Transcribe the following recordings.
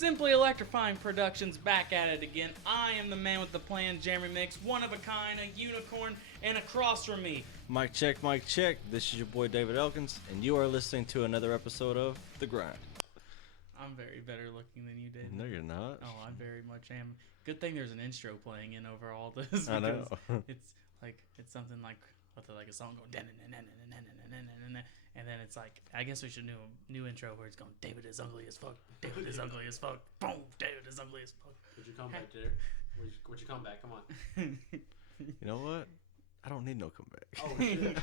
Simply Electrifying Productions back at it again. I am the man with the plan, Jeremy Mix, one of a kind, a unicorn, and across from me. Mic check, mic check. This is your boy David Elkins, and you are listening to another episode of The Grind. I'm very better looking than you, David. No, you're not. Oh, I very much am. Good thing there's an intro playing in over all this. I know. It's something like a song going and then it's like, I guess we should do a new intro where it's going, David is ugly as fuck. David is ugly as fuck. Boom, David is ugly as fuck. Would you come back there? Would you come back? Come on. You know what? I don't need no comeback. Oh shit!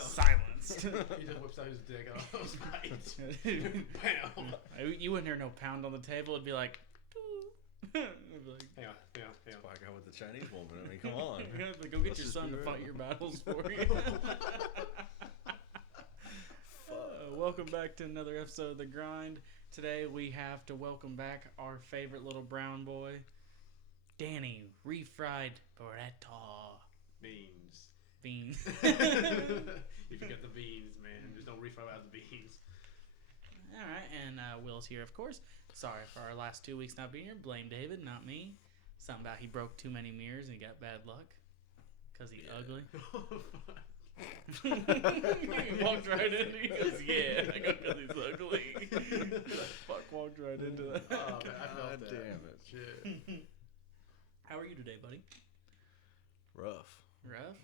Silence. He just whips out his dick. I was right. Bam. You wouldn't hear no pound on the table. It'd be like, Hang on. Why go with the Chinese woman? I mean, come on. Go get Let's your just son be to fight real. your battles for you. Welcome back to another episode of The Grind. Today we have to welcome back our favorite little brown boy, Danny Refried Beretta. Beans. Beans. You forget the beans, man. There's no refry without the beans. Alright, and Will's here, of course. Sorry for our last 2 weeks not being here. Blame David, not me. Something about he broke too many mirrors and he got bad luck. Because he's ugly. He walked right into it. He goes, yeah, I go because he's ugly. Fuck, walked right into that. Oh, man, I felt God that. damn it. Shit. How are you today, buddy? Rough. Rough?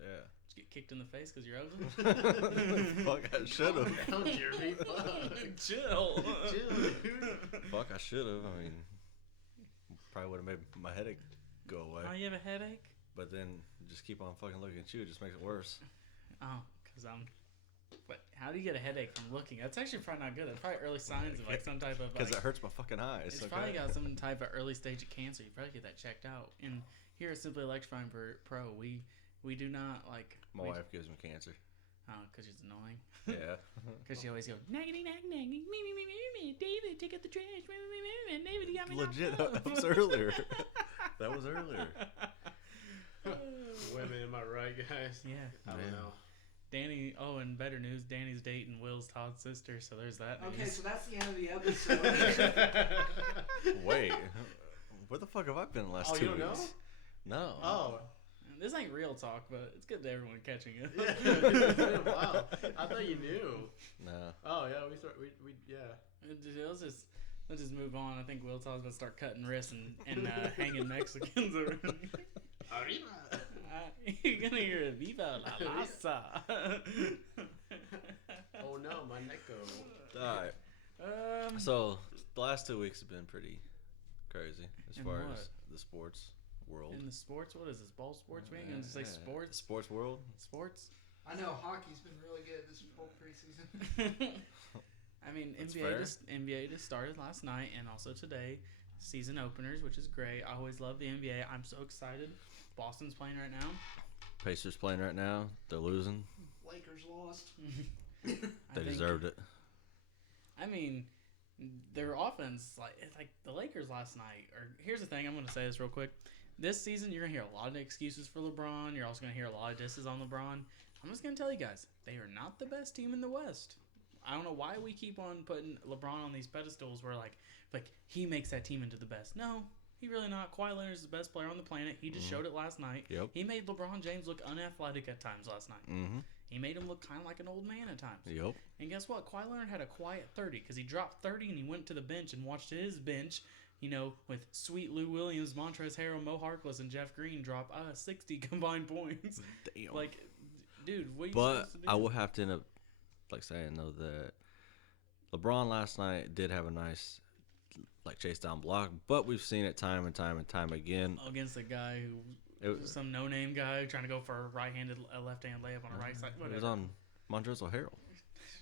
Yeah. Did you get kicked in the face because you're ugly? Fuck, I should have. Calm down, Jeremy. Fuck. Chill. Chill, dude. Fuck, I should have. I mean, probably would have made my headache go away. Oh, you have a headache? But then just keep on fucking looking at you. It just makes it worse. Oh, because But how do you get a headache from looking? That's actually probably not good. That's probably early signs of like some type of Because like, it hurts my fucking eyes. it's Okay? probably got some type of early stage of cancer. You probably get that checked out. And here at Simply Electrifying Pro, we do not like. My wife gives me cancer. Oh, because she's annoying. Yeah. Because she always goes nagging, me, David, take out the trash, me, David, you got me knocked Legit, up." that was earlier. That was earlier. Women, am I right, guys? Yeah. I don't Man. know. Danny. Oh, and better news, Danny's dating Will's Todd's sister. So there's that news. Okay, so that's the end of the episode. Wait. Where the fuck have I been the last Oh, 2 you weeks? don't know? No. Oh. This ain't real talk, but it's good to everyone catching it. Yeah. It's been a while. I thought you knew. No. Oh yeah, we yeah. Let's just move on. I think Will Todd's gonna start cutting wrists and hanging Mexicans around. Arriba. You're gonna hear a Viva la Raza. Oh no, my necko. Alright. So, the last 2 weeks have been pretty crazy as In far what? as the sports world. In the sports, what is this? Ball sports? We ain't gonna say sports. Sports world? Sports. I know hockey's been really good this whole preseason. I mean, That's fair. NBA just started last night and also today. Season openers, which is great. I always love the NBA. I'm so excited. Boston's playing right now. Pacers playing right now. They're losing. Lakers lost. They deserved it. I mean, their offense, it's like the Lakers last night. Or here's the thing, I'm going to say this real quick. This season, you're going to hear a lot of excuses for LeBron. You're also going to hear a lot of disses on LeBron. I'm just going to tell you guys, they are not the best team in the West. I don't know why we keep on putting LeBron on these pedestals where like he makes that team into the best. No, he really not. Kawhi Leonard is the best player on the planet. He just showed it last night. Yep. He made LeBron James look unathletic at times last night. Mm-hmm. He made him look kind of like an old man at times. Yep. And guess what? Kawhi Leonard had a quiet 30 because he dropped 30 and he went to the bench and watched his bench, with sweet Lou Williams, Montrezl Harrell, Mo Harkless, and Jeff Green drop 60 combined points. Damn. Like, dude, what are you But supposed to do? I will have to end up saying though that LeBron last night did have a nice chase down block, but we've seen it time and time again. Against a guy It was, some no-name guy trying to go for a left-hand layup on the right side. it was Whatever. on Montrezl Harrell.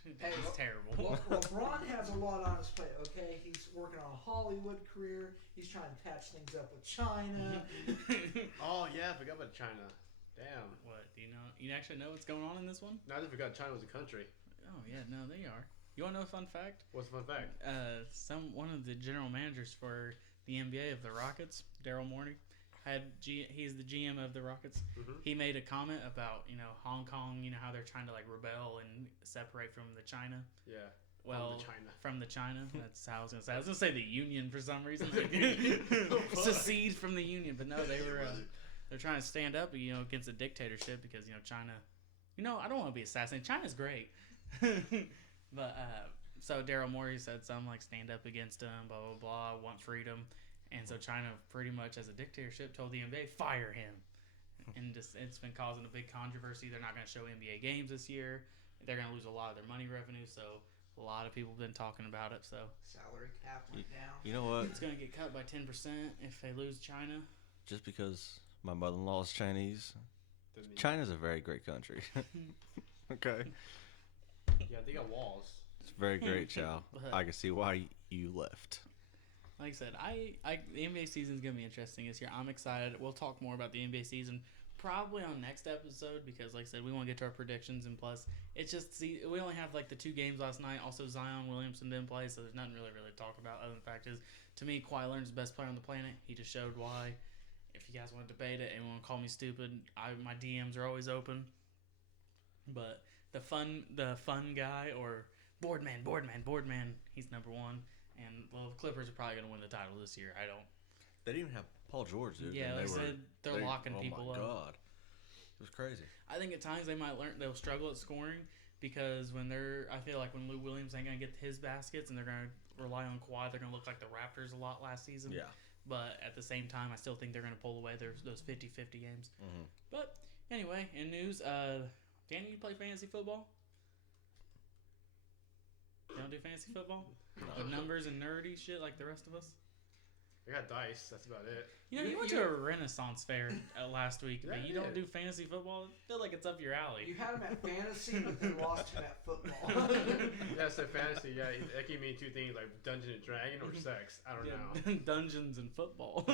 It's terrible. Well, LeBron has a lot on his plate, okay? He's working on a Hollywood career. He's trying to patch things up with China. Oh yeah, I forgot about China. Damn. What, do you know? You actually know what's going on in this one? Now I just forgot China was a country. Oh, yeah, no, they are. You want to know a fun fact? What's the fun fact? One of the general managers for the NBA of the Rockets, Daryl Morey, he's the GM of the Rockets. Mm-hmm. He made a comment about Hong Kong, how they're trying to rebel and separate from the China. Yeah. Well, China. from the China. That's how I was gonna say. I was gonna say the Union for some reason. Secede from the Union, but no, they're trying to stand up, against a dictatorship because China. I don't want to be assassinated. China's great, but so Daryl Morey said something like stand up against them, blah blah blah, want freedom, and so China pretty much as a dictatorship told the NBA fire him, and it's been causing a big controversy. They're not going to show NBA games this year. They're going to lose a lot of their money revenue, so. A lot of people have been talking about it, so. Salary cap went down. You know what? It's going to get cut by 10% if they lose China. Just because my mother-in-law is Chinese, Doesn't mean- China's a very great country. Okay. Yeah, they got walls. It's very great, Chow. But- I can see why you left. Like I said, the NBA season is going to be interesting this year. I'm excited. We'll talk more about the NBA season probably on next episode because, like I said, we want to get to our predictions. And plus, it's just, we only have like the 2 games last night. Also, Zion Williamson didn't play, so there's nothing really to talk about. Other than the fact is, to me, Kawhi Leonard's the best player on the planet. He just showed why. If you guys want to debate it and want to call me stupid, my DMs are always open. But the fun guy or Boardman, he's number 1. And the Clippers are probably going to win the title this year. They didn't even have Paul George, dude. Yeah, and like I said, they're locking people up. Oh, my God. It was crazy. I think at times they'll struggle at scoring because I feel like when Lou Williams ain't going to get his baskets and they're going to rely on Kawhi, they're going to look like the Raptors a lot last season. Yeah. But at the same time, I still think they're going to pull away those 50-50 games. Mm-hmm. But anyway, in news, Danny, you play fantasy football? You don't do fantasy football? With numbers and nerdy shit like the rest of us? I got dice. That's about it. You went to a Renaissance fair last week, Yeah, but you I don't did. do fantasy football? I feel like it's up your alley. You had him at fantasy, but then lost him at football. Yeah, so fantasy. Yeah, that gave me 2 things like Dungeon and Dragon or sex. I don't know. Dungeons and football.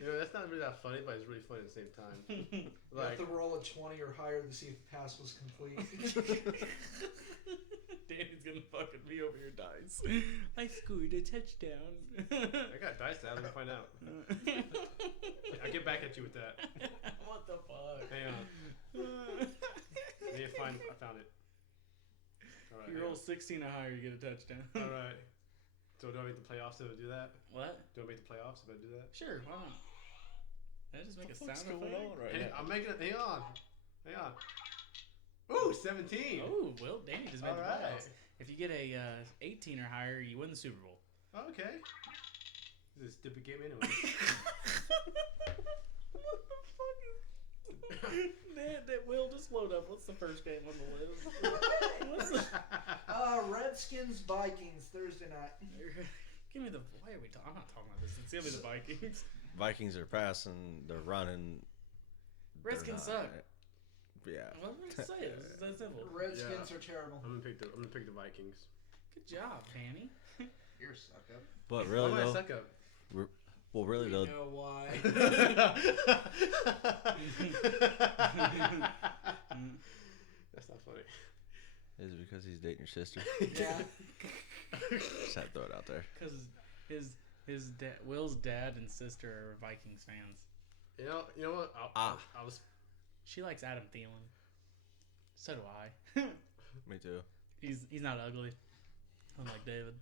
That's not really that funny, but it's really funny at the same time. You have Like, to roll a 20 or higher to see if the pass was complete. Danny's gonna fucking me over your dice. I scored a touchdown. I got dice now. Let me find out. I'll get back at you with that. What the fuck? Hang on. I found it. All right. You roll 16 or higher, you get a touchdown. All right. So do I make the playoffs if I do that? What? Do I make the playoffs if I do that? Sure, why not? Did I just make a sound going effect? on right Hey, now? I'm making it. Hang on. Ooh, 17. Oh, well, Danny just made All the right. playoffs. If you get a 18 or higher, you win the Super Bowl. Okay. This is a stupid game anyway. that will just load up. What's the first game on the list? Redskins Vikings Thursday night. Give me the. Why are we talking? I'm not talking about this. It's gonna be the Vikings. Vikings are passing. They're running. Redskins they're not- suck. Yeah. What am I gonna say? It's that simple. Redskins are terrible. I'm gonna pick the Vikings. Good job, Danny. You're a suck up. But Why really, am I though, suck up? well, really, We though, know why. That's not funny. is it because he's dating your sister? Yeah. Just had to throw it out there. Because his Will's dad and sister are Vikings fans. You know what? I was. She likes Adam Thielen. So do I. Me too. He's not ugly, unlike David.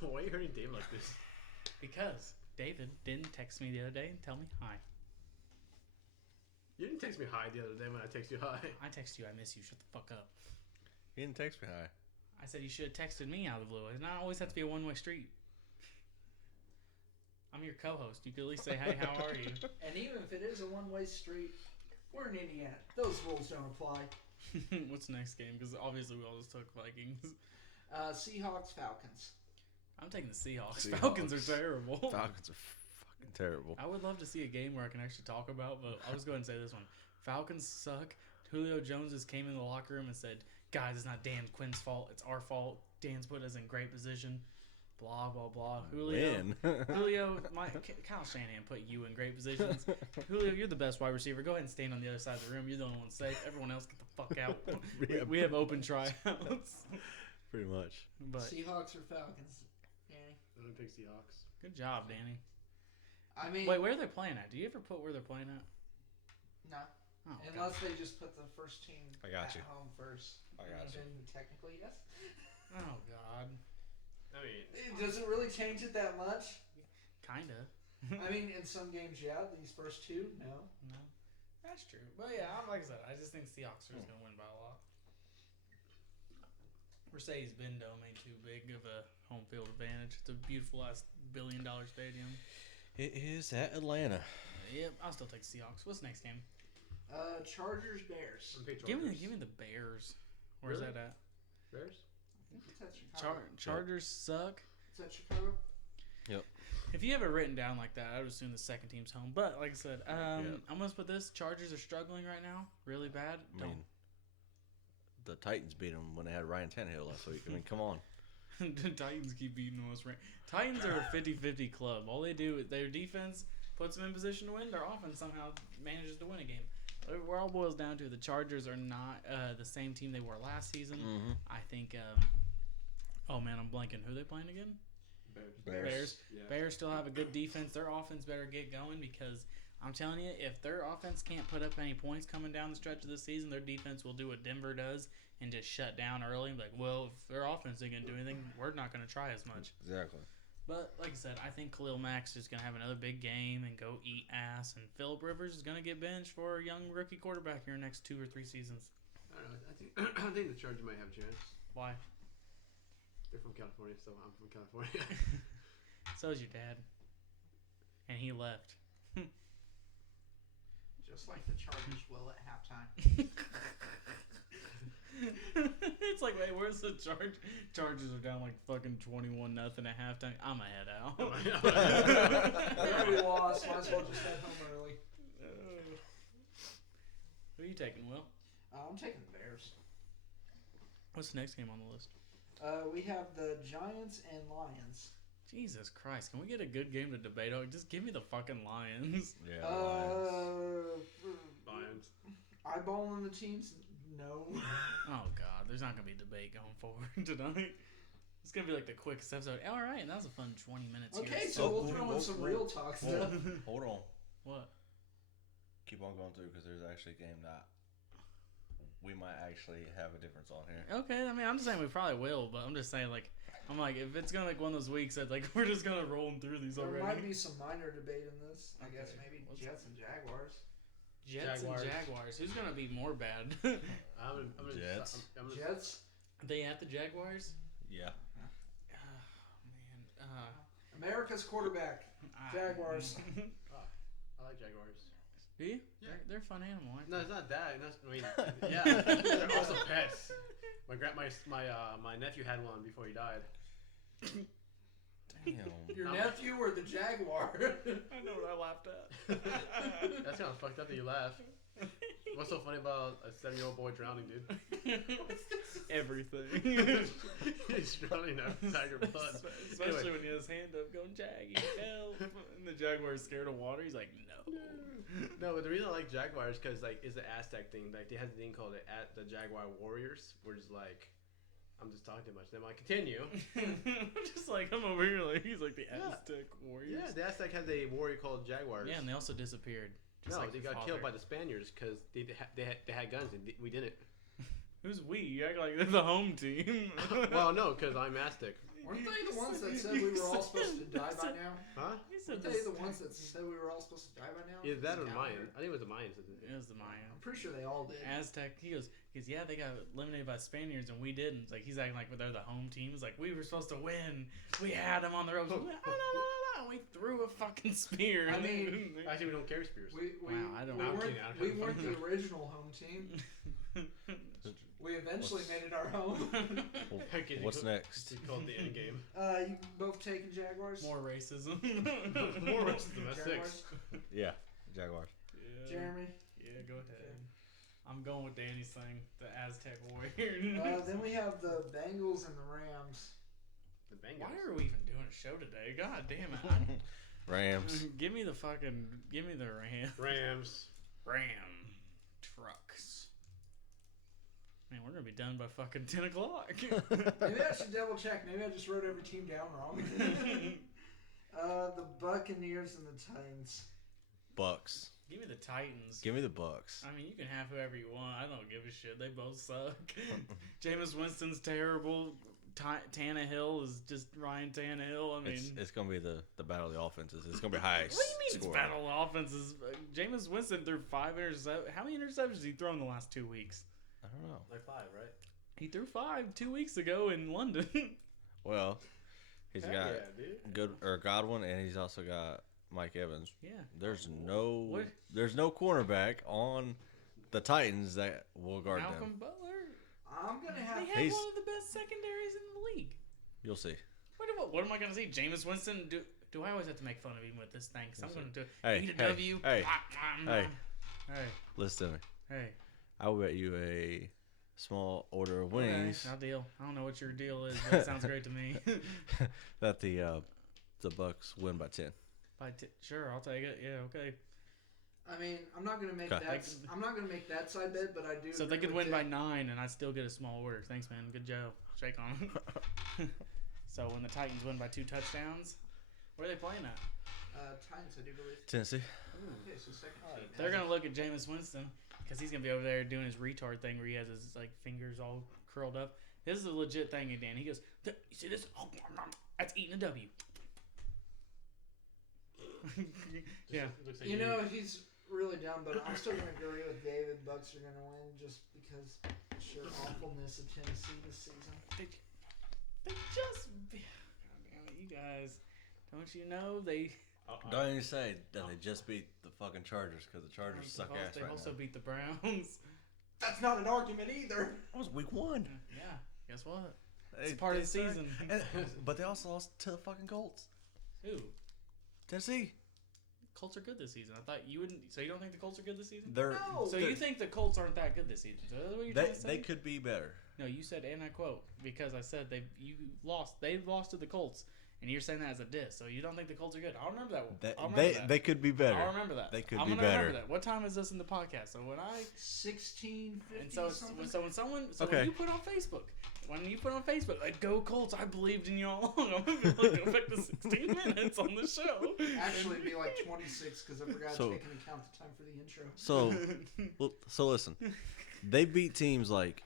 Why are you hurting Dave like this? Because David didn't text me the other day and tell me hi. You didn't text me hi the other day when I text you hi. I text you, I miss you. Shut the fuck up. He didn't text me hi. I said you should have texted me out of the blue. It not always have to be a one-way street. I'm your co-host. You could at least say, "Hey, how are you?" And even if it is a one-way street, we're in Indiana. Those rules don't apply. What's the next game? Because obviously we all just took Vikings. Seahawks, Falcons. I'm taking the Seahawks. Seahawks. Falcons are terrible. Falcons are fucking terrible. I would love to see a game where I can actually talk about, but I'll just go ahead and say this one. Falcons suck. Julio Jones just came in the locker room and said, "Guys, it's not Dan Quinn's fault. It's our fault. Dan's put us in great position." Blah, blah, blah. Win. Julio, Kyle Shanahan put you in great positions. Julio, you're the best wide receiver. Go ahead and stand on the other side of the room. You're the only one safe. Everyone else, get the fuck out. we have open tryouts. Pretty much. But Seahawks or Falcons, Danny? I'm gonna pick Seahawks. good job, Danny. I mean, Wait, where are they playing at? Do you ever put where they're playing at? no. Oh, God. Unless they just put the first team I got at you. home first. I got you. Then technically, yes. Oh, God. I mean, Does it really change it that much? Kinda. I mean, in some games, yeah. These first two, no. No. That's true. But yeah, like I said, I just think Seahawks are just going to win by a lot. Mercedes Benz ain't too big of a home field advantage. It's a beautiful ass $1 billion stadium. It is at Atlanta. Yep, I'll still take Seahawks. What's the next game? Chargers, Bears. I'm picking Give me Chargers. the Bears. Where's Really? that at? Bears. I think it's at Chicago. Chargers suck. Is that Chicago? If you have it written down like that, I would assume the second team's home. But like I said, I'm gonna put this: Chargers are struggling right now, really bad. I mean, the Titans beat them when they had Ryan Tannehill last week. I mean, come on. The Titans keep beating us. Titans are a 50-50 club. All they do, their defense puts them in position to win. Their offense somehow manages to win a game. Where it all boils down to, the Chargers are not the same team they were last season. Mm-hmm. I think. Oh man, I'm blanking. Who are they playing again? Bears. Yeah. Bears still have a good defense. Their offense better get going because I'm telling you, if their offense can't put up any points coming down the stretch of the season, their defense will do what Denver does and just shut down early and be like, well, if their offense ain't going to do anything, we're not going to try as much. Exactly. But like I said, I think Khalil Mack's just going to have another big game and go eat ass, and Phillip Rivers is going to get benched for a young rookie quarterback here next 2 or 3 seasons. I don't know. I think the Chargers might have a chance. Why? They're from California, so I'm from California. So is your dad. And he left. Just like the Chargers will at halftime. It's like, wait, where's the charge? Chargers are down like fucking 21-0 at halftime. I'ma head out. They already lost. Might as well just head home early. Who are you taking, Will? I'm taking the Bears. What's the next game on the list? We have the Giants and Lions. Jesus Christ, can we get a good game to debate on? Just give me the fucking Lions. Yeah. Lions. Lions. Eyeballing the teams? No. Oh God, there's not gonna be a debate going forward tonight. It's gonna be like the quickest episode. All right, and that was a fun 20 minutes. Okay, here. so we'll throw in some real talk stuff. Hold on. What? Keep on going through because there's actually a game that we might actually have a difference on here. Okay, I mean, I'm just saying we probably will, but I'm just saying like, I'm like, if it's gonna like one of those weeks that like we're just gonna roll through these There already. might be some minor debate in this. I guess Okay. maybe What's Jets and Jaguars. Jets Jaguars. and Jaguars. Who's gonna be more bad? I'm gonna Jets. I'm gonna, Jets. They at the Jaguars? Yeah. Man, America's quarterback. Jaguars. I like Jaguars. do you? Yeah. They're a fun animal. Aren't No, they? it's not that. I mean, yeah, they're also pets. My nephew had one before he died. Damn. Your nephew or the Jaguar? I know what I laughed at. That's kind of fucked up that you laugh. What's so funny about a 7-year-old boy drowning, dude? Everything. He's drowning in tiger blood. Especially Anyway. when he has his hand up going, Jaggy, help. And the Jaguar's scared of water. He's like, no. No, but the reason I like Jaguars because like it's the Aztec thing. Like they had the thing called the Jaguar Warriors, which is like, I'm just talking too much. Then I continue. Just like, I'm over here like, he's like the Yeah. Aztec warriors. Yeah, the Aztec had a warrior called Jaguars. Yeah, and they also disappeared. Just No, like they your got killed by father. the Spaniards because they had guns and we didn't. Who's we? You act like they're the home team. Well, no, because I'm Aztec. Weren't they the ones that said we were all supposed to die by now? Huh? He said Weren't they the ones that said we were all supposed to die by now? Either that or The Mayan. calendar? I think it was the Mayans. It was the Mayan. I'm pretty sure they all did. Aztec. He goes, yeah, they got eliminated by Spaniards and we didn't. It's like he's acting like they're the home team. It's like we were supposed to win. We had them on the ropes. We threw a fucking spear. I mean, Actually, we don't carry spears. Wow, I don't we know. weren't, I'm we kidding. weren't the original home team. We eventually made it our home. Okay, What's next? It's called the end game. You both taking Jaguars? More racism. More racism. That's Jaguars? 6. Yeah. Jaguars. Yeah. Jeremy? Yeah, go ahead. I'm going with Danny's thing, the Aztec warrior. Then we have the Bengals and the Rams. The Bengals. Why are we even doing a show today? God damn it. Rams. Give me the Rams. Ram trucks. Man, we're gonna be done by fucking 10 o'clock. Maybe I should double check. Maybe I just wrote every team down wrong. The Buccaneers and the Titans. Bucks. Give me the Titans. Give me the Bucks. I mean, you can have whoever you want. I don't give a shit. They both suck. Jameis Winston's terrible. Tannehill is just Ryan Tannehill. I mean, It's gonna be the battle of the offenses. It's gonna be high. what do you mean it's battle of offenses? Jameis Winston threw 5 interceptions. How many interceptions did he throw in the last 2 weeks? I don't know. Like 5, right? He threw 5 2 weeks ago in London. Well, he's Heck got yeah, dude. Godwin, and he's also got Mike Evans. Yeah. There's What? no cornerback on the Titans that will guard Malcolm them. Butler. I'm gonna They have. have He's- one of the best secondaries in the league. You'll see. What am I gonna say? Jameis Winston? Do I always have to make fun of him with this thing? Because I'm Yes, gonna do Hey, eat a hey, W. hey, hey. Hey. Listen to me. Hey. I will bet you a small order of Okay, wings no deal. I don't know what your deal is, but it sounds great to me. that the Bucks win by 10. Sure, I'll take it. Yeah, okay. I mean, I'm not gonna make Okay. that. I'm not gonna make that side bet, but I do. So they agree could with win by Jay. 9, and I still get a small order. Thanks, man. Good job. Shake on it. So when the Titans win by 2 touchdowns, where are they playing at? Titans, I do believe. Tennessee. Okay, so second team. They're gonna look at Jameis Winston because he's gonna be over there doing his retard thing where he has his like fingers all curled up. This is a legit thing, Dan. He goes, "You see this? Oh, that's eating a W." Yeah. Looks like You know, he's really dumb, but I'm still gonna agree with David. Bucks are gonna win just because sheer awfulness of Tennessee this season. They just, God damn it, you guys, don't you know they? Don't even say that they just beat the fucking Chargers because the Chargers suck ass They right also now. beat the Browns. That's not an argument either. That was week 1. Yeah. Guess what? It's part of the season. But they also lost to the fucking Colts. Who? Tennessee. Colts are good this season. I thought you wouldn't. So you don't think the Colts are good this season? They're No. So you think the Colts aren't that good this season? Is that what you're they trying to say? they could be better. No, you said, and I quote, because I said they lost to the Colts, and you're saying that as a diss. So you don't think the Colts are good? I'll remember that. I'll remember that. They could be better. I'll remember that. They could I'm be gonna better. Remember that. What time is this in the podcast? So when I 1650 and so something. when someone Okay. when you put on Facebook like go Colts, I believed in you all along. I'm gonna go back to 16 minutes on the show. Actually, it'd be like 26 because I forgot So- to take into account the time for the intro. So listen, they beat teams like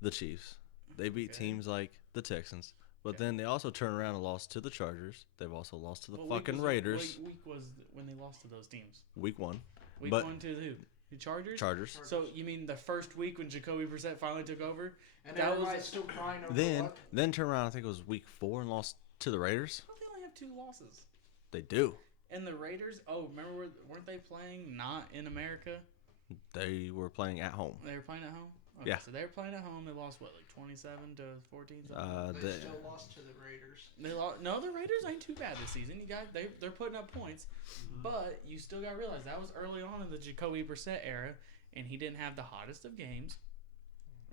the Chiefs. They beat Okay. teams like the Texans. But Okay. then they also turned around and lost to the Chargers. They've also lost to the What week fucking was it? Raiders. What week was when they lost to those teams? Week 1. Week But- 1 to who? The Chargers. Chargers. So you mean the first week when Jacoby Brissett finally took over? And That was- everybody's still crying over Then what? then turn around. I think it was week 4 and lost to the Raiders. How do they only have 2 losses? They do. And the Raiders, remember, weren't they playing not in America? They were playing at home. They were playing at home? Okay, Yeah. So they were playing at home. They lost, what, like 27 to 14? They still lost to the Raiders. They lost. No, the Raiders ain't too bad this season. You guys, they're putting up points. But you still got to realize that was early on in the Jacoby Brissett era, and he didn't have the hottest of games.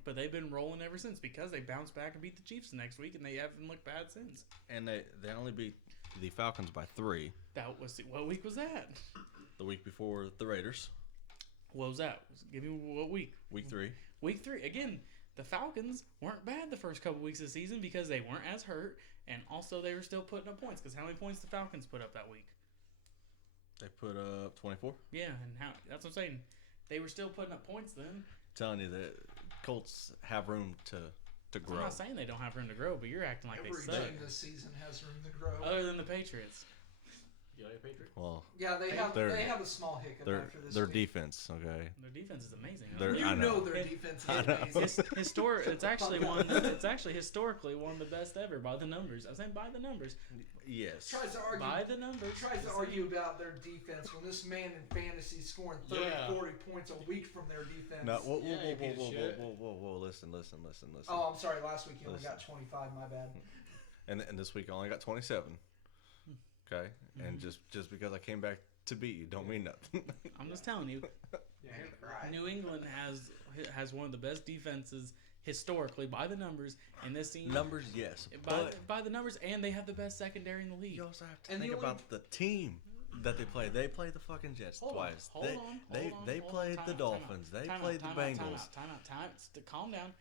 But they've been rolling ever since because they bounced back and beat the Chiefs the next week, and they haven't looked bad since. And they only beat the Falcons by 3 What week was that? the week before the Raiders. What was that? Give me what week? Week 3. Week 3. Again, the Falcons weren't bad the first couple weeks of the season because they weren't as hurt, and also they were still putting up points. Because how many points the Falcons put up that week? They put up 24. Yeah, and that's what I'm saying. They were still putting up points then. Telling you that Colts have room to grow. I'm not saying they don't have room to grow, but you're acting like Every they suck. team this season has room to grow. Other than the Patriots. You like a Patriot? Well, Yeah, they They're- have a small hiccup their after this their week. defense, okay. Their defense is amazing. They're- You I know. know their defense is I know. amazing. It's actually historically one of the best ever by the numbers. I'm saying by the numbers. Yes. Tries to argue. By the numbers. Tries to argue about their defense when this man in fantasy scoring 30, Yeah. 40 points a week from their defense. No, whoa, Yeah, you piece of shit. whoa, listen. Oh, I'm sorry. Last week you only Listen. got 25. My bad. And this week I only got 27. Okay? And just because I came back to beat you don't mean nothing. I'm just telling you. Yeah, right. New England has one of the best defenses historically by the numbers, and this team Numbers, yes. by the numbers, and they have the best secondary in the league. You also have to And think the only- about the team that they play. They play the fucking Jets twice. Hold on. They played the Dolphins. They played the Bengals. Time out. Calm down.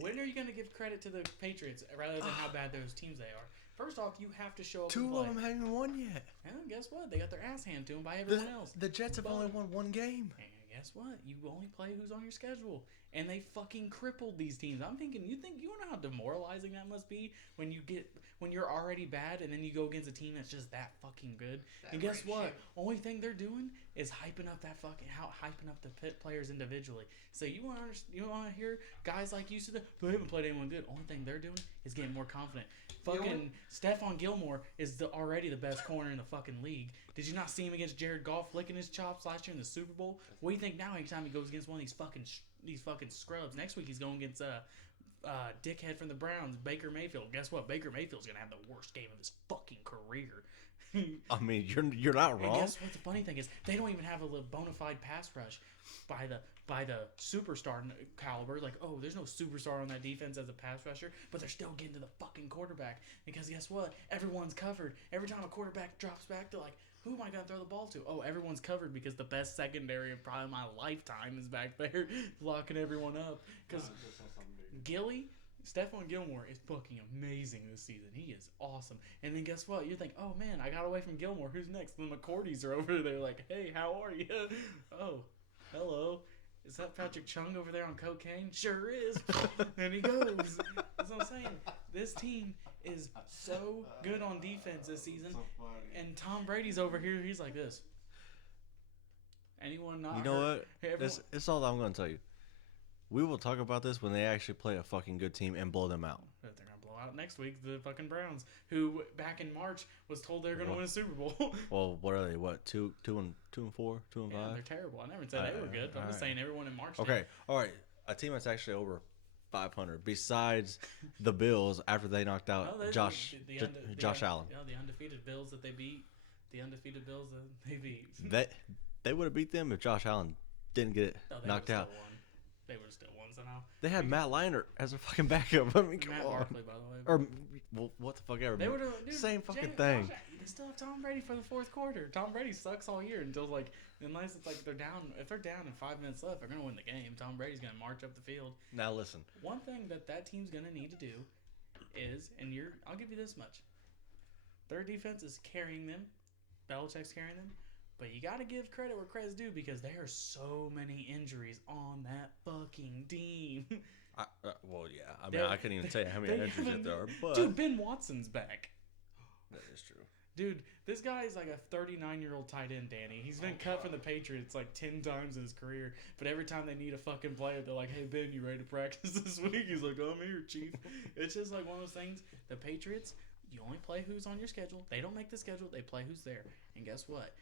When are you going to give credit to the Patriots rather than how bad those teams they are? First off, you have to show up Two and play. of them haven't even won yet. And guess what? They got their ass handed to them by everyone else. The Jets have only won one game. And guess what? You only play who's on your schedule. And they fucking crippled these teams. I'm thinking, you know how demoralizing that must be when you're already bad and then you go against a team that's just that fucking good. And guess what? Only thing they're doing is hyping up the players individually. So you want to hear guys like you said, they haven't played anyone good. Only thing they're doing is getting more confident. Fucking Stephon Gilmore is already the best corner in the fucking league. Did you not see him against Jared Goff licking his chops last year in the Super Bowl? What do you think now? Anytime he goes against one of these fucking scrubs, next week he's going against dickhead from the Browns, Baker Mayfield. Guess what? Baker Mayfield's gonna have the worst game of his fucking career. I mean, you're not wrong. And guess what? The funny thing is, they don't even have a bona fide pass rush by the superstar caliber. Like, oh, there's no superstar on that defense as a pass rusher, but they're still getting to the fucking quarterback. Because guess what? Everyone's covered. Every time a quarterback drops back, they're like, who am I going to throw the ball to? Oh, everyone's covered because the best secondary of probably my lifetime is back there locking everyone up. Because Stephon Gilmore is fucking amazing this season. He is awesome. And then guess what? You think, oh man, I got away from Gilmore. Who's next? The McCourties are over there like, hey, how are you? Oh, hello. Is that Patrick Chung over there on cocaine? Sure is. And he goes. That's what I'm saying. This team is so good on defense this season. And Tom Brady's over here. He's like this. Anyone not You know hurt? what? Hey, It's all I'm going to tell you. We will talk about this when they actually play a fucking good team and blow them out. They're going to blow out next week the fucking Browns, who back in March was told they were going to win a Super Bowl. Well, what are they? What, 2-4, 2-5? Yeah, they're terrible. I never said they were good, but I'm just saying everyone in March. Okay, all right. A team that's actually over 500, besides the Bills after they knocked out Josh Allen. Yeah, the undefeated Bills that they beat. The undefeated Bills that they beat. They would have beat them if Josh Allen didn't get knocked out. They would have still won somehow. They had Matt Leinart as a fucking backup. I mean, come Matt on. Barkley, by the way. Or well, what the fuck ever. They would have same fucking thing. They still have Tom Brady for the fourth quarter. Tom Brady sucks all year until unless it's like they're down. If they're down and 5 minutes left, they're gonna win the game. Tom Brady's gonna march up the field. Now listen. One thing that team's gonna need to do is, I'll give you this much. Their defense is carrying them. Belichick's carrying them. But you got to give credit where credit's due because there are so many injuries on that fucking team. Well, yeah. I mean, I couldn't even tell you how many injuries there are. But dude, Ben Watson's back. That is true. Dude, this guy is like a 39-year-old tight end, Danny. He's been cut from the Patriots like 10 times in his career. But every time they need a fucking player, they're like, hey, Ben, you ready to practice this week? He's like, I'm here, chief. It's just like one of those things. The Patriots, you only play who's on your schedule. They don't make the schedule. They play who's there. And guess what?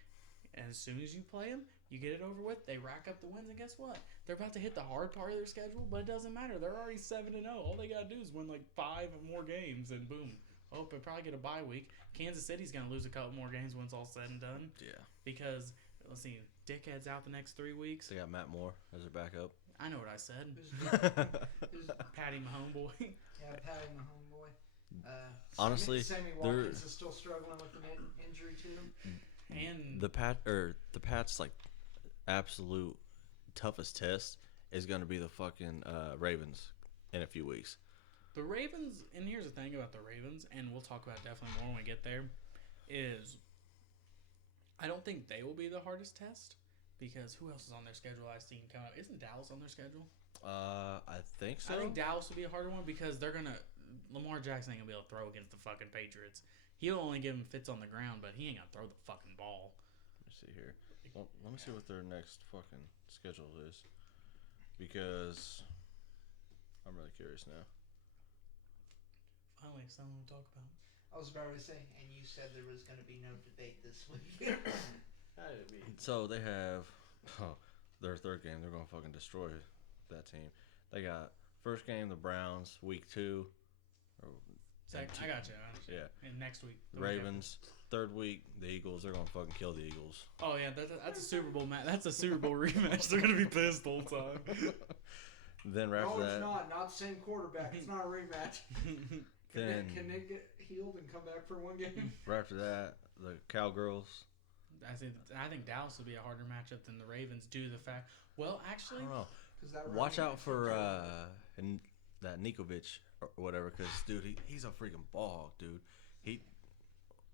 And as soon as you play them, you get it over with. They rack up the wins, and guess what? They're about to hit the hard part of their schedule, but it doesn't matter. They're already 7-0. All they gotta do is win like 5 more games, and boom. Oh, they probably get a bye week. Kansas City's gonna lose a couple more games when it's all said and done. Yeah. Because let's see, Dickhead's out the next 3 weeks. They got Matt Moore as their backup. I know what I said. Patty Mahomeboy. Yeah, Patty Mahomeboy. Honestly, Sammy Watkins is still struggling with an injury to him. And the Pats like absolute toughest test is gonna be the fucking Ravens in a few weeks. The Ravens, and here's the thing about the Ravens, and we'll talk about it definitely more when we get there, is I don't think they will be the hardest test because who else is on their schedule I've seen coming up? Isn't Dallas on their schedule? I think so. I think Dallas will be a harder one because Lamar Jackson ain't gonna be able to throw against the fucking Patriots. He'll only give him fits on the ground, but he ain't gonna throw the fucking ball. Let me see here. Well, let me see what their next fucking schedule is, because I'm really curious now. Finally, something to talk about. I was about to say, and you said there was going to be no debate this week. How did it be? So they have their third game. They're gonna fucking destroy that team. They got first game the Browns, week 2. I got you. Yeah. And next week, The Ravens. Third week, the Eagles. They're gonna fucking kill the Eagles. Oh yeah, that's a Super Bowl match. That's a Super Bowl rematch. They're gonna be pissed the whole time. Then right after No, that, it's not. Not the same quarterback. It's not a rematch. then Can they get healed and come back for one game? right after that, the Cowgirls. I think Dallas will be a harder matchup than the Ravens due to the fact. Well, I actually, don't know. That Watch out for and that Nikovic or whatever, because dude, he's a freaking ball hog, dude.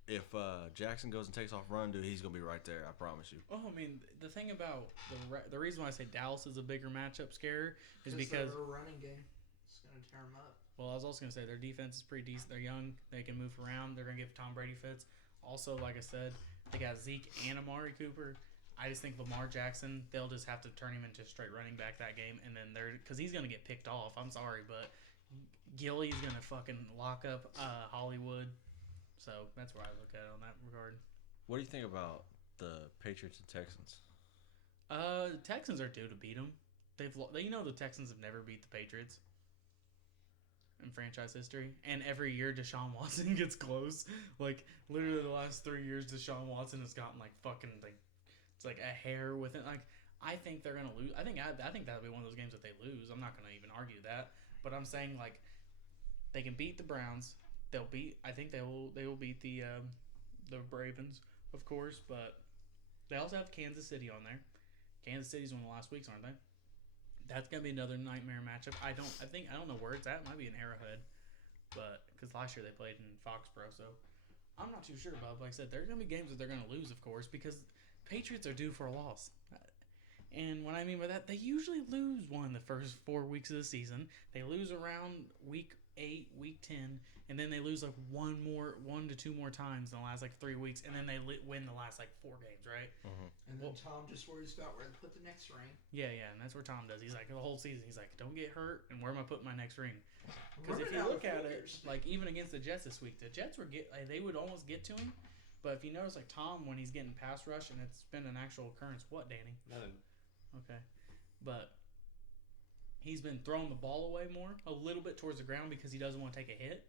If Jackson goes and takes off run, dude, he's gonna be right there. I promise you. Oh, I mean, the thing about the reason why I say Dallas is a bigger matchup scare is because their running game is going to tear them up. well, I was also gonna say their defense is pretty decent. They're young. They can move around. They're gonna give Tom Brady fits. Also, like I said, they got Zeke and Amari Cooper. I just think Lamar Jackson, they'll just have to turn him into straight running back that game, and then because he's gonna get picked off. I'm sorry, but Gilly's gonna fucking lock up Hollywood. So that's where I look at it on that regard. What do you think about the Patriots and Texans? The Texans are due to beat them. The Texans have never beat the Patriots in franchise history, and every year Deshaun Watson gets close. Like literally the last 3 years, Deshaun Watson has gotten like fucking like it's like a hair with it. Like I think they're gonna lose. I think that'll be one of those games that they lose. I'm not gonna even argue that, but I'm saying like they can beat the Browns. I think they will beat the Ravens, of course, but they also have Kansas City on there. Kansas City's one of the last weeks, aren't they? That's gonna be another nightmare matchup. I don't know where it's at. It might be in Arrowhead, but because last year they played in Foxborough, so I'm not too sure about. But like I said, there's gonna be games that they're gonna lose, of course, because Patriots are due for a loss. And what I mean by that, they usually lose one the first 4 weeks of the season. They lose around week 8, week 10, and then they lose like 1 to 2 more times in the last like 3 weeks, and then they win the last like 4 games, right? And then Tom just worries about where to put the next ring. Yeah, and that's where Tom does. He's like the whole season. He's like, don't get hurt, and where am I putting my next ring? Because if you look at it, like even against the Jets this week, the Jets they would almost get to him, but if you notice, like Tom when he's getting pass rush, and it's been an actual occurrence. What, Danny? Nothing. Okay, but he's been throwing the ball away more, a little bit towards the ground because he doesn't want to take a hit.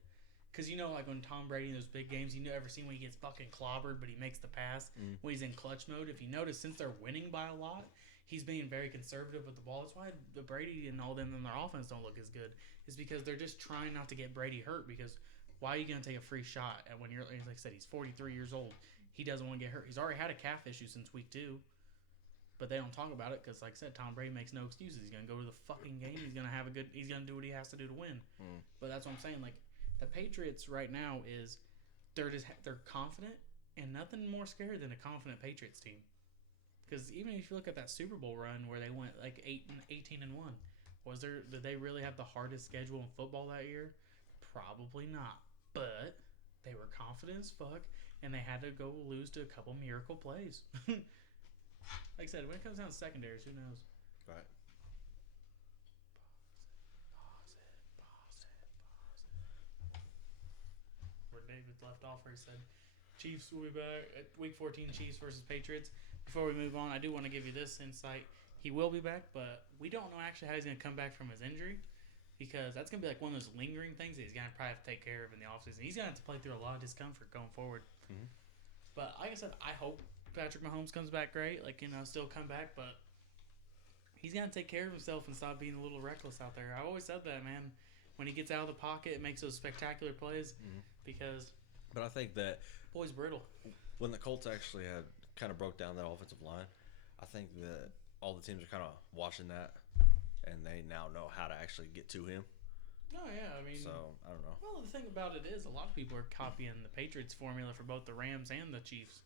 Because like when Tom Brady in those big games, you ever seen when he gets fucking clobbered, but he makes the pass when he's in clutch mode. If you notice, since they're winning by a lot, he's being very conservative with the ball. That's why the Brady and all them and their offense don't look as good. Is because they're just trying not to get Brady hurt. Because why are you gonna take a free shot? And when like I said, he's 43 years old. He doesn't want to get hurt. He's already had a calf issue since week 2. But they don't talk about it because, like I said, Tom Brady makes no excuses. He's gonna go to the fucking game. He's gonna do what he has to do to win. But that's what I'm saying. Like the Patriots right now they're confident, and nothing more scary than a confident Patriots team. Because even if you look at that Super Bowl run where they went like 18-1, did they really have the hardest schedule in football that year? Probably not. But they were confident as fuck, and they had to go lose to a couple miracle plays. Like I said, when it comes down to secondaries, who knows? Right. Pause it. Where David left off, where he said, Chiefs will be back at Week 14, Chiefs versus Patriots. Before we move on, I do want to give you this insight. He will be back, but we don't know actually how he's going to come back from his injury, because that's going to be like one of those lingering things that he's going to probably have to take care of in the offseason. He's going to have to play through a lot of discomfort going forward. Mm-hmm. But like I said, I hope Patrick Mahomes comes back great, still come back, but he's got to take care of himself and stop being a little reckless out there. I always said that, man. When he gets out of the pocket, it makes those spectacular plays because But I think that boy's brittle. when the Colts actually had kind of broke down that offensive line, I think that all the teams are kind of watching that, and they now know how to actually get to him. No, yeah, I mean, So, I don't know. well, the thing about it is a lot of people are copying the Patriots formula for both the Rams and the Chiefs.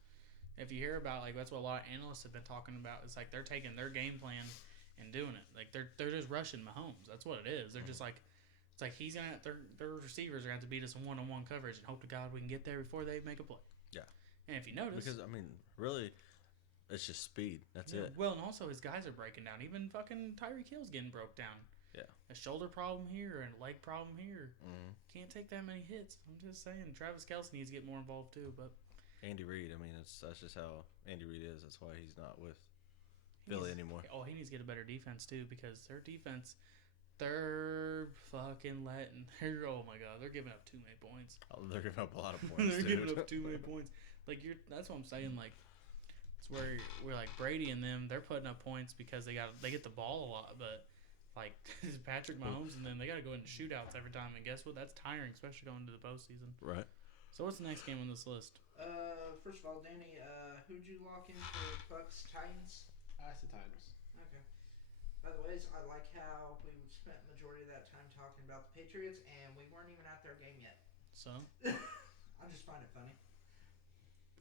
If you hear about, that's what a lot of analysts have been talking about. It's like they're taking their game plan and doing it. Like they're just rushing Mahomes. That's what it is. They're just like, it's like he's gonna their receivers are gonna have to beat us in one-on-one coverage and hope to God we can get there before they make a play. Yeah. And if you notice, Because really, it's just speed. That's it. Well, and also his guys are breaking down. Even fucking Tyreek Hill's getting broke down. Yeah. A shoulder problem here and a leg problem here. Mm-hmm. Can't take that many hits. I'm just saying. Travis Kelce needs to get more involved too, but. Andy Reid, that's just how Andy Reid is. That's why he's not with Philly anymore. Oh, he needs to get a better defense too, because their defense, they're fucking oh my God, they're giving up too many points. Oh, they're giving up a lot of points. They're dude. giving up too many points. That's what I'm saying. Like, it's where we're like Brady and them. They're putting up points because they get the ball a lot, but like Patrick Mahomes and them, they got to go into shootouts every time. And guess what? That's tiring, especially going into the postseason. Right. So what's the next game on this list? First of all, Danny, who'd you lock in for Bucks Titans? I said Titans. Okay. By the way, I like how we spent majority of that time talking about the Patriots, and we weren't even at their game yet. So, I just find it funny.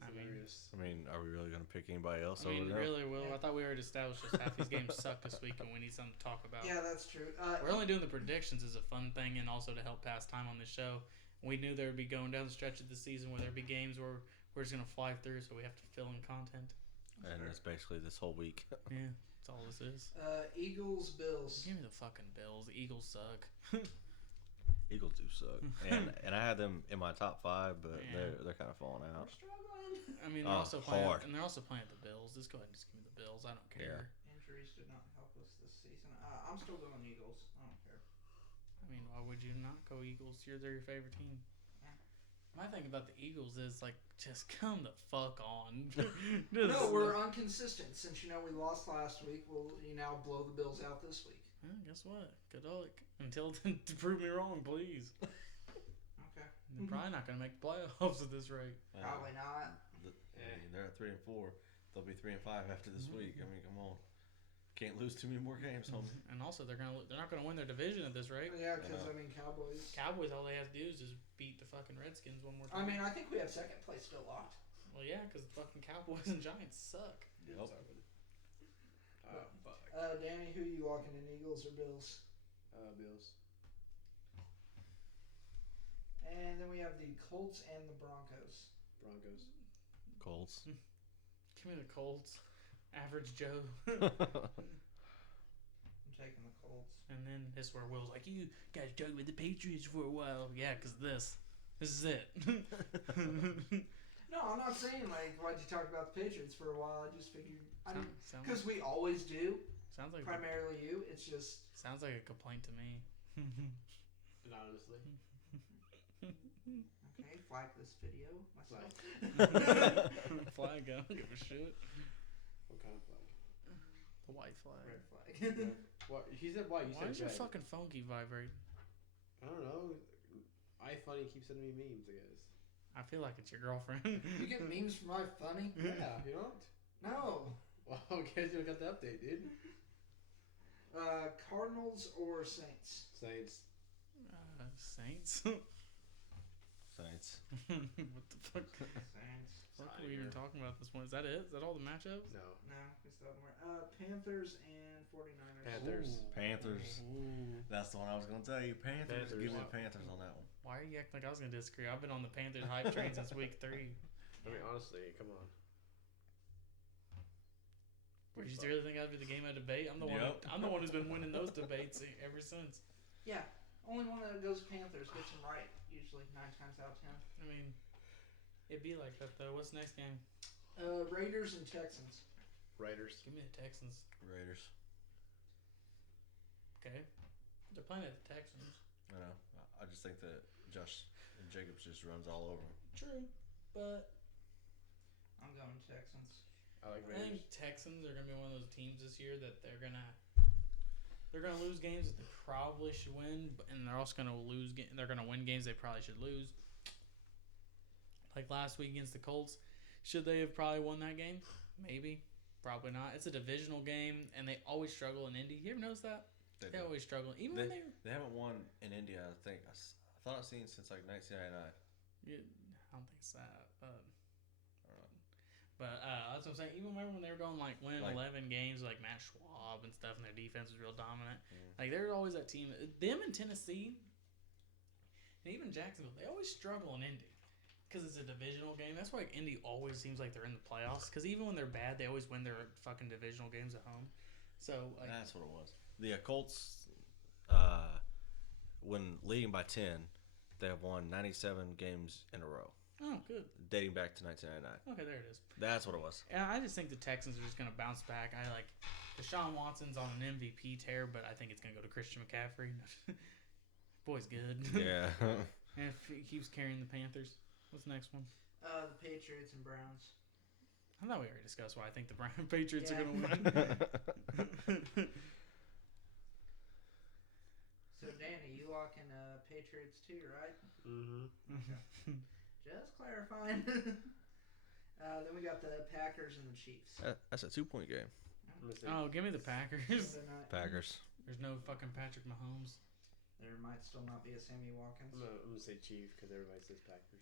I mean, Hilarious. I mean, are we really gonna pick anybody else I mean, over there? really, Will. Yeah. I thought we already established just half these games suck this week, and we need something to talk about. Yeah, that's true. We're only doing the predictions as a fun thing, and also to help pass time on the show. We knew there would be going down the stretch of the season where there'd be games where we're just gonna fly through, so we have to fill in content. And it's basically this whole week. Yeah, that's all this is. Eagles, Bills. Give me the fucking Bills. The Eagles suck. Eagles do suck, and I had them in my top 5, but Yeah. they're kind of falling We're out. struggling. I mean, they're Oh, also playing, hard. and they're also playing the Bills. Just go ahead and just give me the Bills. I don't care. Injuries did not help us this season. I'm still going Eagles. I don't care. I mean, why would you not go Eagles? They're your favorite team. Yeah. My thing about the Eagles is like, just come the fuck on. No, we're inconsistent. Since we lost last week, we'll now blow the Bills out this week. Guess what? Good luck. Until then, to prove me wrong, please. Okay. They're probably not gonna make the playoffs at this rate. Probably not. I mean, they're at 3 and 4. They'll be 3 and 5 after this week. I mean, come on, can't lose too many more games, homie. And also, they're not gonna win their division at this rate. Yeah, because Cowboys. Cowboys, all they have to do is just beat the fucking Redskins one more I time. mean, I think we have second place still locked. Well, yeah, because the fucking Cowboys and Giants suck. Yep. Oh, fuck. Danny, who you locking in, Eagles or Bills? Bills. And then we have the Colts and the Broncos. Broncos. Colts. Give me the Colts. Average Joe. I'm taking the Colts. And then this is where Will's like, you guys talking with the Patriots for a while. Yeah, because this is it. No, I'm not saying why'd you talk about the Patriots for a while. I just figured Sounds because we always do. like Primarily you. It's just sounds like a complaint to me. Honestly. okay. Flag this video myself. Flag, I don't give a shit. What kind of flag? The white flag. Red flag. What? He said white. You Why said does your red. fucking phone keep vibrating? I don't know. iFunny keeps sending me memes, I guess. I feel like it's your girlfriend. You get memes from my funny? Yeah, you don't? No. Well, okay, you got the update, dude. Cardinals or Saints? Saints. Saints. Saints. What the fuck? Saints. What are we even talking about this one? Is that it? Is that all the matchups? No. No, we still have more. Panthers and 49ers. Panthers. Panthers. Ooh. That's the one I was gonna tell you. Panthers. Panthers. Give me the Panthers on that one. Why are you acting like I was gonna disagree? I've been on the Panthers hype train since week 3. I mean, honestly, come on. Where you really think after the game of debate? I'm the one. Yep. I'm the one who's been winning those debates ever since. Yeah. Only one that goes Panthers gets them right, usually 9 times out of 10. I mean, it'd be like that though. What's the next game? Raiders and Texans. Raiders. Give me the Texans. Raiders. Okay. They're playing at the Texans. I know. I just think that Josh and Jacobs just runs all over them. True, but I'm going Texans. I like I think Raiders. Texans are gonna be one of those teams this year that they're gonna lose games that they probably should win, and they're also gonna they're gonna win games they probably should lose. Like last week against the Colts, should they have probably won that game? Maybe, probably not. It's a divisional game, and they always struggle in Indy. You ever notice that? They do. always struggle, even when they're. They haven't won in India. I think I thought I've seen since like 1999. Yeah, I don't think it's that. I don't know. But that's what I'm saying. Even remember when they were going like winning Like- 11 games, like Matt Schwab and stuff, and their defense was real dominant. Mm. Like they're always that team. Them in Tennessee, and even Jacksonville, they always struggle in Indy because it's a divisional game. That's why Indy always seems like they're in the playoffs. Because even when they're bad, they always win their fucking divisional games at home. So like, That's what it was. The Colts, when leading by 10, they have won 97 games in a row, oh, good. dating back to 1999. Okay, there it is. That's what it was. And I just think the Texans are just gonna bounce back. I like Deshaun Watson's on an MVP tear, but I think it's gonna go to Christian McCaffrey. Boy's good. Yeah. And if he keeps carrying the Panthers. What's the next one? The Patriots and Browns. I thought we already discussed why I think the Patriots Yeah. are going to win. So, Danny, you locking Patriots too, right? Mm-hmm. Just clarifying. Then we got the Packers and the Chiefs. That's a 2-point game. I'm gonna say. Oh, give me the Packers. Sunday night. Packers. There's no fucking Patrick Mahomes. There might still not be a Sammy Watkins. I'm gonna say Chiefs because everybody says Packers.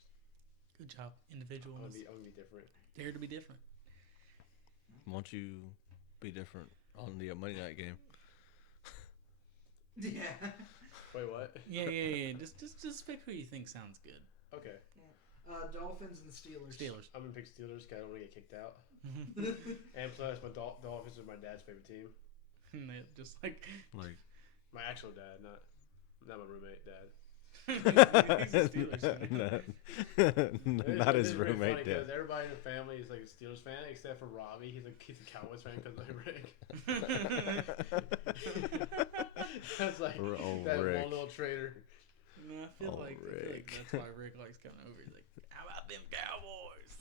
Good job, I'm individualness. gonna be different. Dare to be different. Won't you be different on the Monday night game? Yeah. Wait, what? Yeah. Just pick who you think sounds good. Okay. Dolphins and Steelers. Steelers. I'm gonna pick Steelers because I don't want to get kicked out. And plus, my Dolphins are my dad's favorite team. And they just like Like My actual dad, not my roommate dad. he's a Steelers fan. Not his roommate Because dad. everybody in the family is like a Steelers fan except for Robbie. He's a Cowboys fan because of Rick. That's like Oh, that Rick. one little traitor. No, I feel Oh, like Rick. that's why Rick likes coming over. He's like, how about them Cowboys?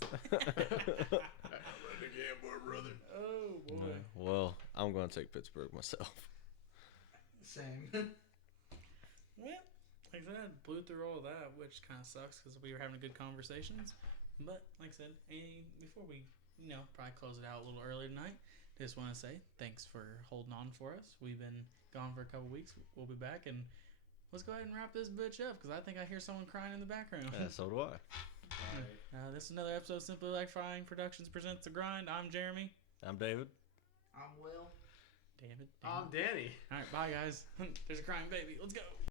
I'm a gambler, brother. Oh boy. No. Well, I'm going to take Pittsburgh myself. Same. Well, like I said, blew through all of that, which kind of sucks because we were having good conversations. But like I said, before we, probably close it out a little early tonight, just want to say thanks for holding on for us. We've been gone for a couple weeks. We'll be back, and let's go ahead and wrap this bitch up because I think I hear someone crying in the background. Yeah, so do I. This is another episode of Simply Electrifying Productions presents The Grind. I'm Jeremy. I'm David. I'm Will. David. I'm Danny. All right, bye guys. There's a crying baby. Let's go.